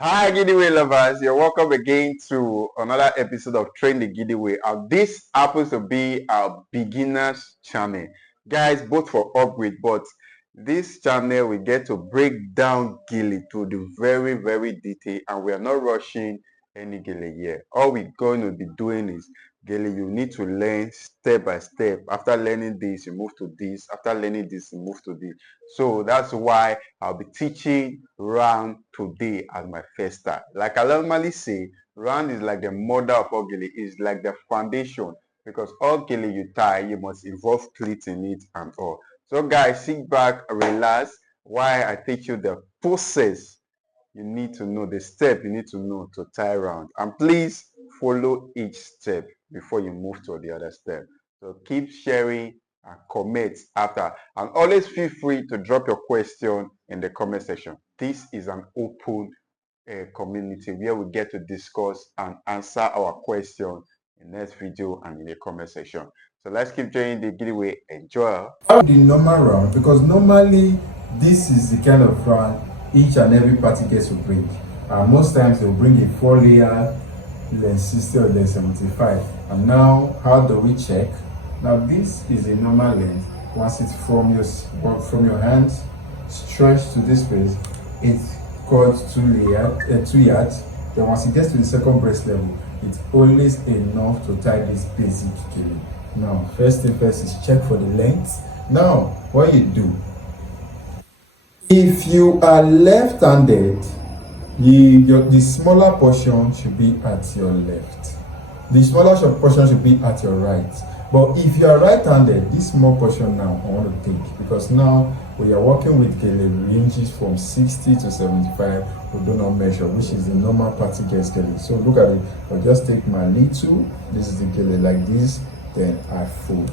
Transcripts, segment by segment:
Hi, Giddyway lovers. You're welcome again to another episode of Train the Giddyway. This happens to be our beginners channel. Guys, both for upgrade, but this channel we get to break down Gele to the very detail, and we are not rushing any Gele here. All we're going to be doing is Gele, you need to learn step by step. After learning this, you move to this. After learning this, you move to this. So that's why I'll be teaching round today as my first start. Like I normally say, round is like the mother of all Gele. It's like the foundation because all Gele you tie, you must involve cleats in it and all. So guys, sit back, relax while I teach you the process you need to know, the step you need to know to tie round. And please follow each step before you move to the other step. So keep sharing and comment after. And always feel free to drop your question in the comment section. This is an open community where we get to discuss and answer our question in the next video and in the comment section. So let's keep joining the giveaway. Enjoy. How the normal round, because normally this is the kind of round each and every party gets to bring. Most times they'll bring a 4 layer, then 60 or then 75. And now, how do we check? Now this is a normal length. Once it's from your hands stretched to this place, it's called 2 yards. Then once it gets to the second breast level, it's always enough to tie this basic gele. Now, first thing first is check for the length. Now, what you do, if you are left-handed, the smaller portion should be at your left. The smaller portion should be at your right. But if you are right-handed, this small portion now I want to take, because now we are working with gele ranges from 60 to 75. We do not measure, which is the normal party gets gele. So look at it. I'll just take my little. This is the gele like this. Then I fold.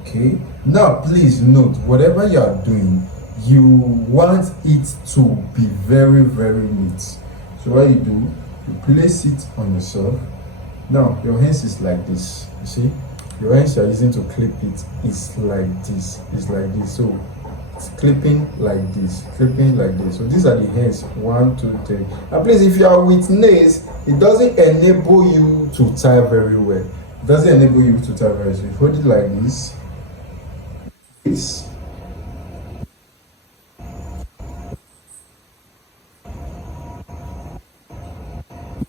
Okay. Now please note, whatever you are doing, you want it to be very neat. So what you do, you place it on yourself. Now your hands is like this. You see, your hands you are using to clip it is like this. It's like this. So it's clipping like this, clipping like this. So these are the hands. 1, 2, 3. Now please, if you are with nails, it doesn't enable you to tie very well. It doesn't enable you to tie very well. So you hold it like this. This.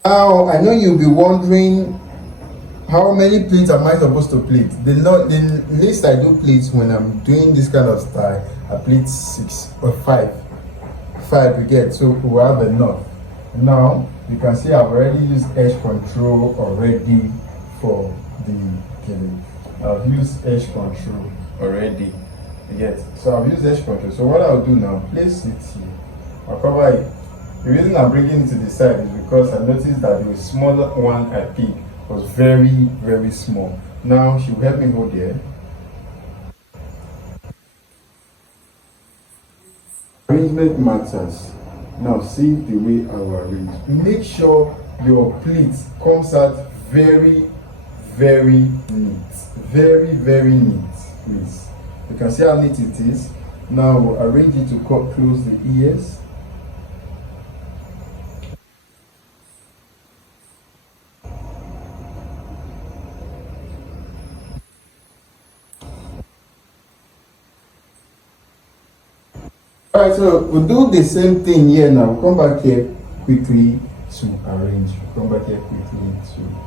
Now I know you'll be wondering, how many plates am I supposed to plate? The least I do plates when I'm doing this kind of style, I plate 6 or 5. 5 you get, so we have enough. Now you can see I've already used edge control already for the gele. I've used edge control already. You get, so I've used edge control. So what I'll do now, place it here. I'll cover it. The reason I'm bringing it to the side is because I noticed that the smaller one I picked was very small. Now she will help me hold here. Arrangement matters. Now see the way I will arrange. Make sure your pleat comes out very neat. Very neat, please. You can see how neat it is. Now we'll arrange it to close the ears. Alright, so we'll do the same thing here now. We'll come back here quickly to arrange. We'll come back here quickly to arrange.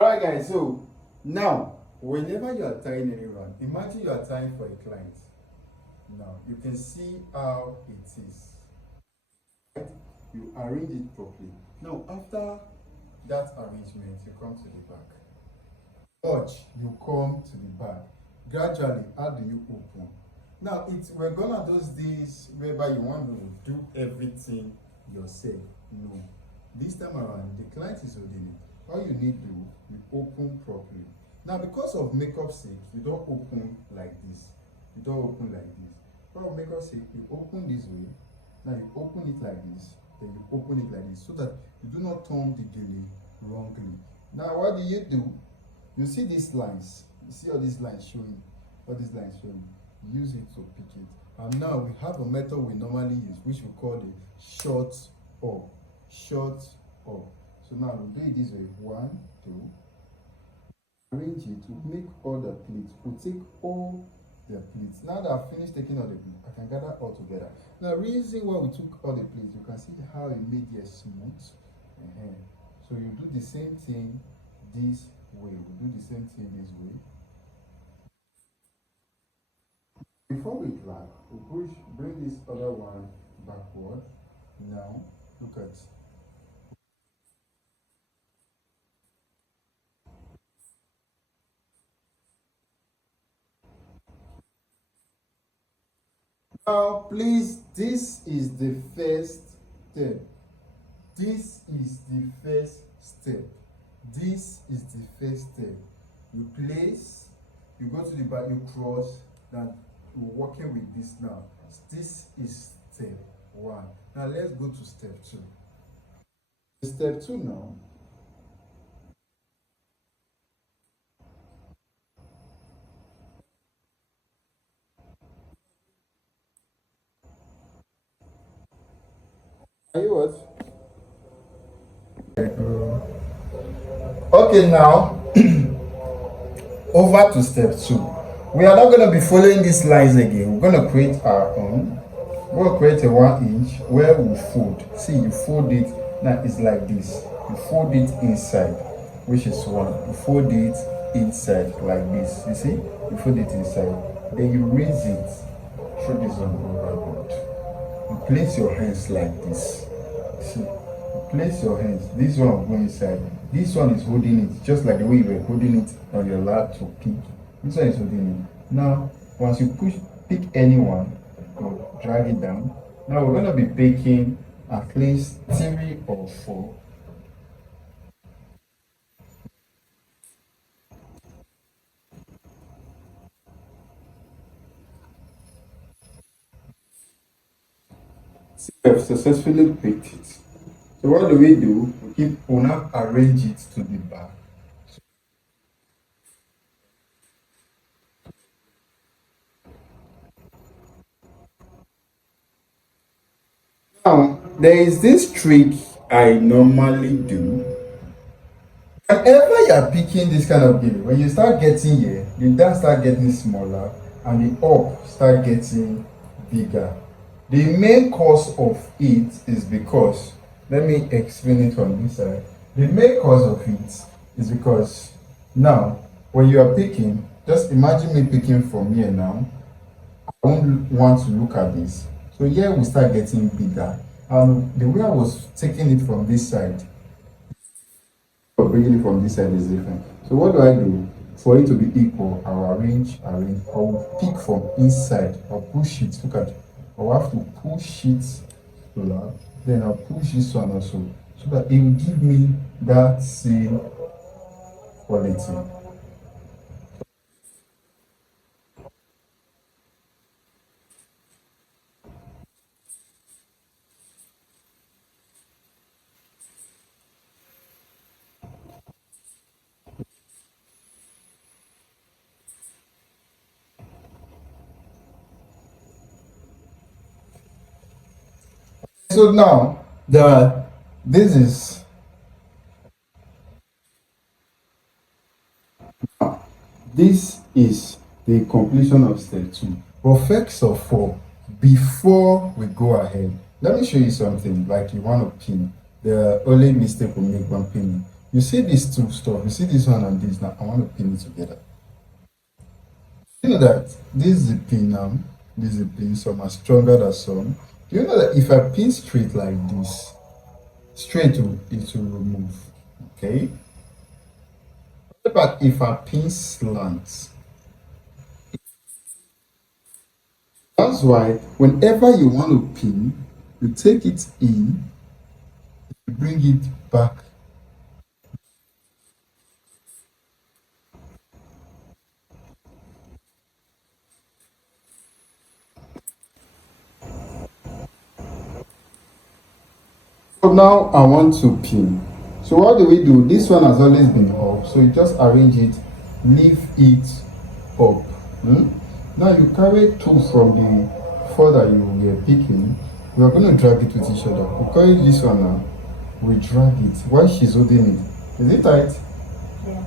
Alright guys, so now whenever you are tying any round, imagine you are tying for a client. Now you can see how it is. You arrange it properly. Now after that arrangement, you come to the back. Watch, you come to the back. Gradually, how do you open? Now we're gonna those days whereby you want to do everything yourself. No. This time around, the client is holding it. All you need to do, you open properly. Now, because of makeup sake, you don't open like this. You don't open like this. What will make us say you open this way, now you open it like this, then you open it like this, so that you do not turn the gele wrongly. Now what do? You see these lines, you see all these lines showing, all these lines showing, use it to pick it. And now we have a method we normally use, which we call the short up, short up. So now we'll do it this way: one, two, arrange it to make all the pleats. We'll take all the pleats. Now that I've finished taking all the pleats, I can gather all together. Now, reason why we took all the pleats, you can see how it made it smooth. So you do the same thing this way. We do the same thing this way. Before we clap, we push, bring this other one backward. Now, look at. Now, please, this is the first step. This is the first step. This is the first step. You place, you go to the back, you cross, then you're working with this now. This is step one. Now let's go to step two. Step two now. Are you what? Okay, now over to step two. We are not going to be following these lines again. We're going to create our own. We'll create a 1 inch where we fold. See, you fold it. Now it's like this. You fold it inside, which is one. You fold it inside like this. You see? You fold it inside. Then you raise it through this on overboard. You place your hands like this. See? You place your hands. This one will go inside. This one is holding it, just like the way you were holding it on your lap to pick. This one is holding it. Now, once you pick anyone, you drag it down. Now we're gonna be picking at least 3 or 4. See, we have successfully picked it. So what do? We now arrange it to the back. Now, there is this trick I normally do. Whenever you are picking this kind of game, when you start getting here, the down start getting smaller and the up start getting bigger. The main cause of it is because, let me explain it on this side. The main cause of it is because now, when you are picking, just imagine me picking from here now. I won't want to look at this. So here we start getting bigger. And the way I was taking it from this side, or bringing it from this side is different. So what do I do? For it to be equal, I'll arrange. I'll pick from inside. I'll push it. Look at. I'll have to push it to. Then I'll push this one also, so that it will give me that same quality. So now the this is this is the completion of step two. But first of all, before we go ahead, let me show you something like you want to pin. The only mistake we make when pinning. You see these two stuff, you see this one and this. Now I want to pin it together. You know that this is a pin now, this is a pin, some are stronger than some. Do you know that if I pin straight like this, straight it will remove. Okay? But if I pin slant, that's why whenever you want to pin, you take it in, you bring it back. So now I want to pin. So what do we do? This one has always been up, so you just arrange it, leave it up. Now you carry two from the four that you were picking. We are going to drag it with each other. We carry this one now. We drag it while she's holding it. Is it tight? Yeah.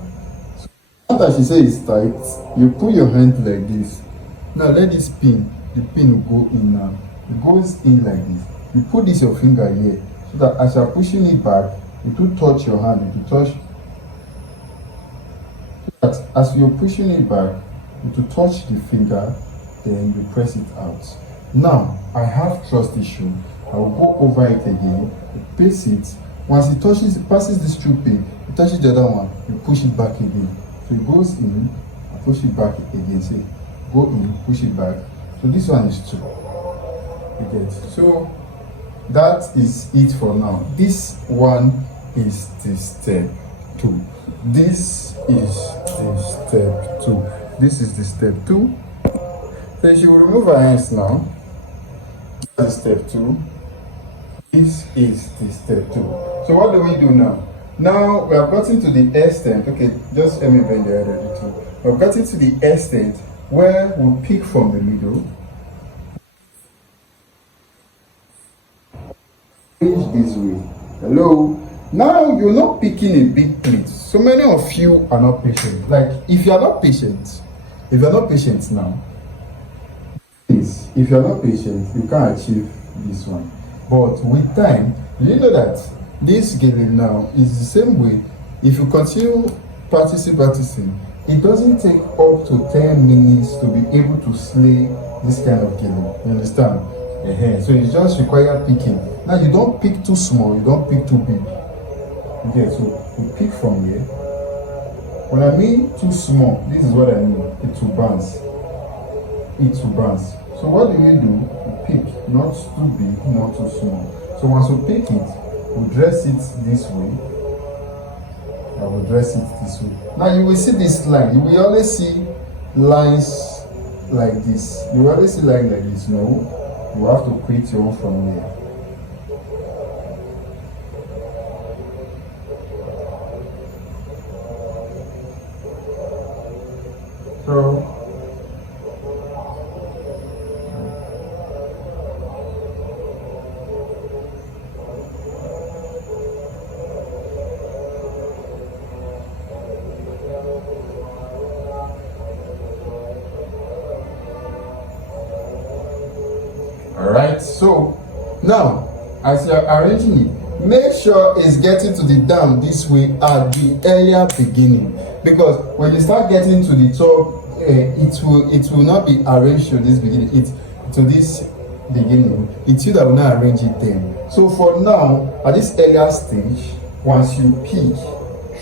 After she says it's tight, you put your hand like this. Now let this pin, the pin will go in now. It goes in like this. You put this your finger here so that as you're pushing it back, it will touch your hand. It will touch. So that as you're pushing it back, it will touch the finger, then you press it out. Now I have trust issue. I will go over it again, paste it. Once it passes this through pin, it touches the other one, you push it back again. So it goes in, I push it back again. See, go in, push it back. So this one is two. You get. So that is it for now. This one is the step 2. This is the step 2. This is the step 2. So she will remove her hands now. That's step 2. This is the step 2. So what do we do now? Now we have gotten to the extent. Okay, just let me bend the other little. We have gotten to the extent where we pick from the middle. This way. Hello. Now you're not picking a big plate. So many of you are not patient. Like if you are not patient now, please, if you are not patient, you can't achieve this one. But with time, you know that this Gele now is the same way. If you continue practicing, it doesn't take up to 10 minutes to be able to slay this kind of Gele. You understand? So it just requires picking. Now you don't pick too small, you don't pick too big. Okay, so you pick from here. When I mean too small, this is what I mean. It will bounce. So what do? You pick, not too big, not too small. So once you pick it, we dress it this way. I will dress it this way. Now you will see this line. You will always see lines like this. You will always see lines like this. No, you have to create your own from here. So alright, so now as you're arranging it, make sure it's getting to the down this way at the earlier beginning, because when you start getting to the top, it will not be arranged to this beginning. It's you that will not arrange it then. So for now, at this earlier stage, once you pick,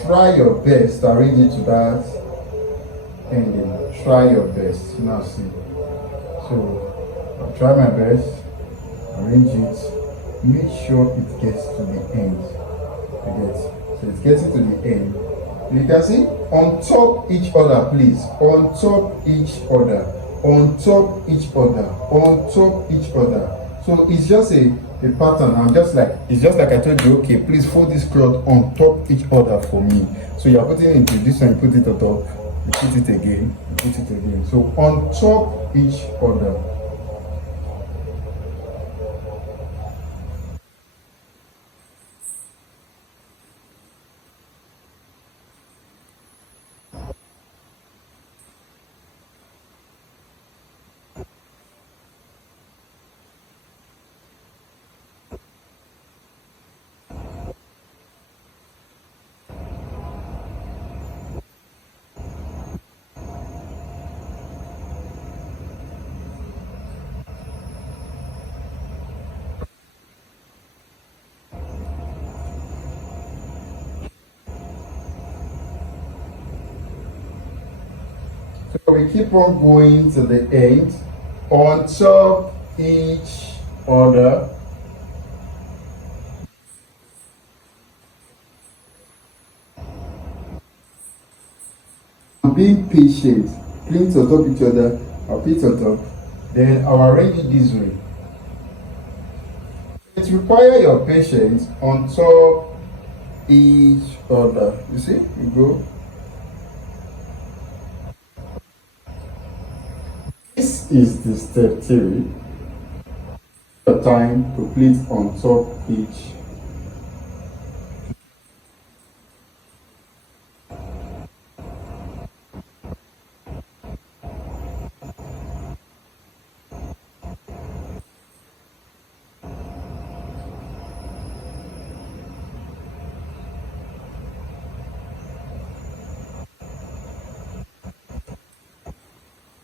try your best to arrange it to that ending. Try your best. Now see. So I'll try my best, arrange it, make sure it gets to the end. So it's getting to the end. You can see on top each other, please. On top each other, on top each other, on top each other. So it's just a pattern. It's just like I told you, okay, please fold this cloth on top each other for me. So you're putting it into this one, you put it on top, you put it again, you put it again. So on top each other. So we keep on going to the end, on top each other. Being patient, pins on top each other, or pins on top, then I'll arrange it this way. It require your patience on top each other. You see, you go. This is the step 3. The time to place on top each.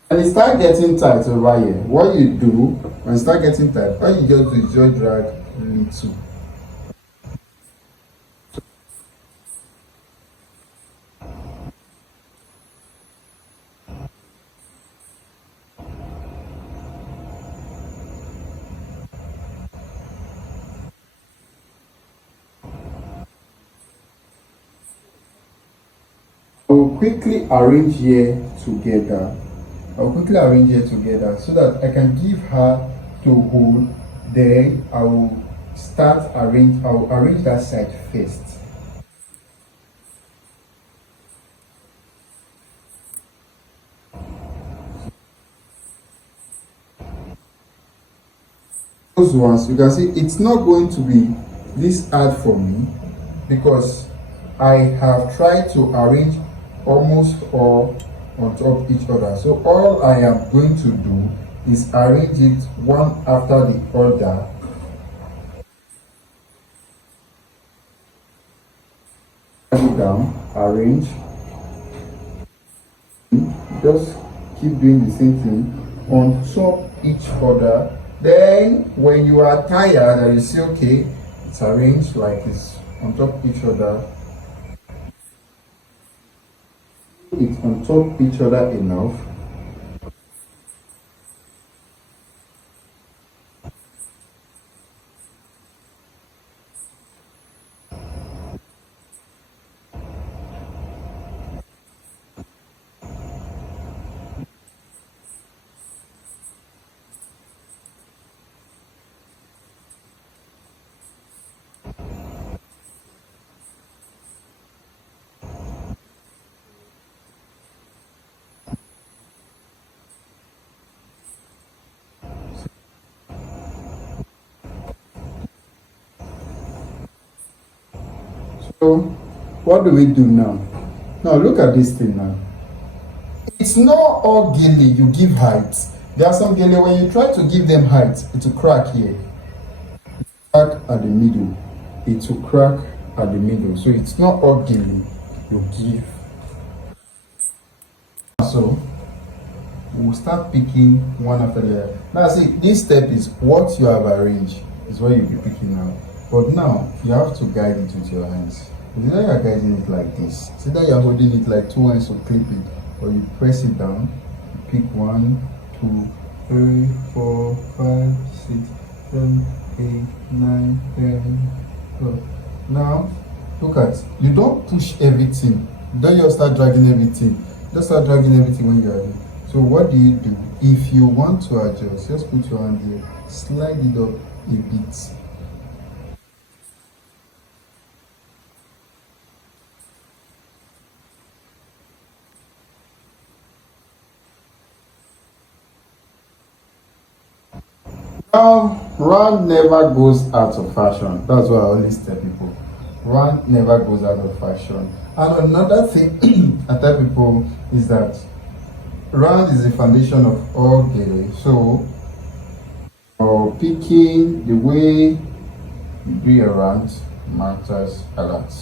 When you start getting tight over here, what you do when you start getting tight, all you just do is just drag little. I will quickly arrange here together. So that I can give her to hold. Then I will arrange that side first. Those ones, you can see it's not going to be this hard for me because I have tried to arrange almost all on top each other. So all I am going to do is arrange it one after the other. Down, arrange, just keep doing the same thing on top each other. Then when you are tired and you see okay, it's arranged like it's on top each other, it's on top each other enough. So what do we do now? Now look at this thing now. It's not all gele you give height. There are some gele when you try to give them height, it will crack here. Crack at the middle. It will crack at the middle. So it's not all gele you give. So we'll start picking one after the other. Now see, this step is what you have arranged is what you'll be picking now. But now you have to guide it with your hands. Either you're guiding it like this, it's either you're holding it like 2 hands to clip it, or you press it down, you pick 1, 2, 3, 4, 5, 6, 7, 8, 9, 10, 12. Now look at, you don't push everything. Don't just start dragging everything. Just start dragging everything when you're ready. So what do? If you want to adjust, just put your hand here, slide it up a bit. Round never goes out of fashion. That's what I always tell people. Round never goes out of fashion. And another thing I tell people is that round is the foundation of all gele. So, picking the way you do your round matters a lot.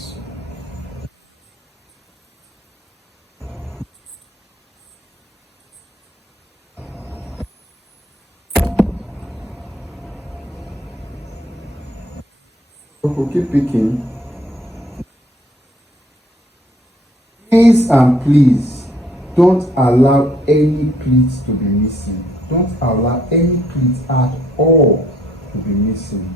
We'll keep picking. Please and please don't allow any pleats to be missing. Don't allow any pleats at all to be missing.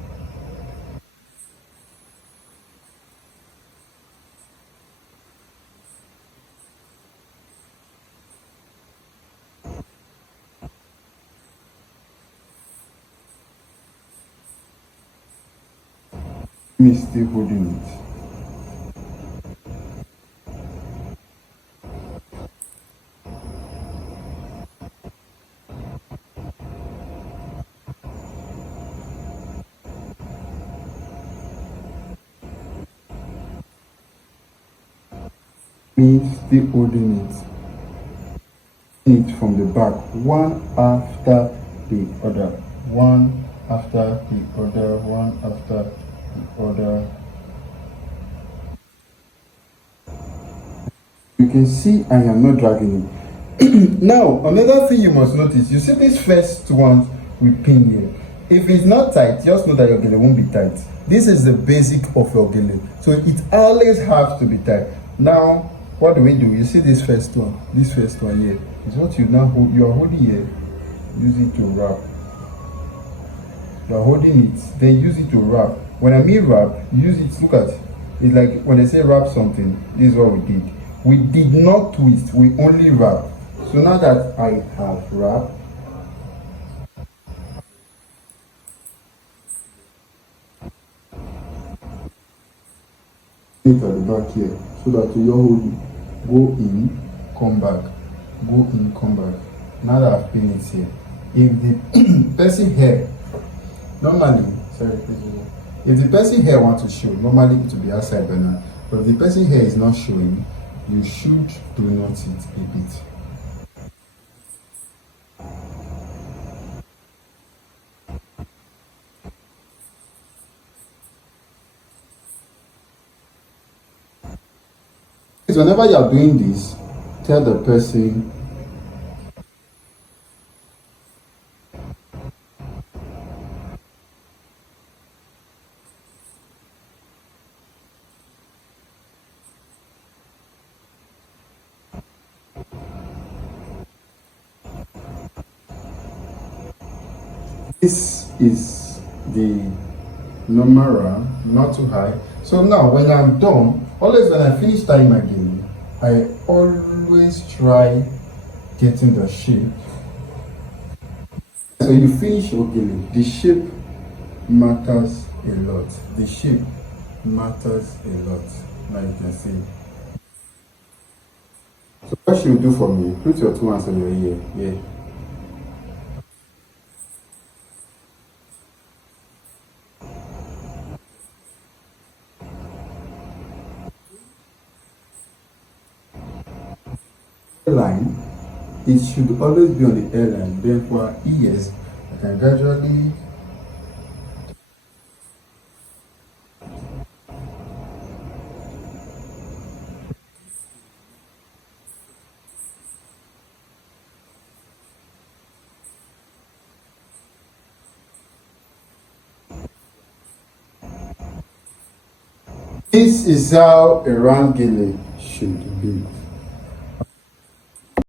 Me still holding it. Me still holding it from the back, one after the other, one after the other, one after the other. You can see I am not dragging it. Now, another thing you must notice, you see this first one with pin here. If it's not tight, just know that your gele won't be tight. This is the basic of your gele, so it always has to be tight. Now, what do we do? You see this first one here is what you now hold. You are holding here. Use it to wrap. You are holding it, then use it to wrap. When I mean wrap, use it. Look at it. It's like when they say wrap something. This is what we did. We did not twist. We only wrap. So now that I have wrapped, it at the back here, so that you hold it. Go in, come back. Go in, come back. Now that I've pinned it here, if the person here normally, if the person here wants to show, normally it will be outside by now. But if the person here is not showing, you should donut it a bit. Whenever you are doing this, tell the person this is the normal round, not too high. So now when I'm done, always when I finish tying my gele, I always try getting the shape. So you finish your gele, the shape matters a lot. The shape matters a lot, like you can see. So what you do for me, put your two hands on your ear. Yeah. Line, it should always be on the airline. Then for our ears, I can gradually this is how a round gele should be.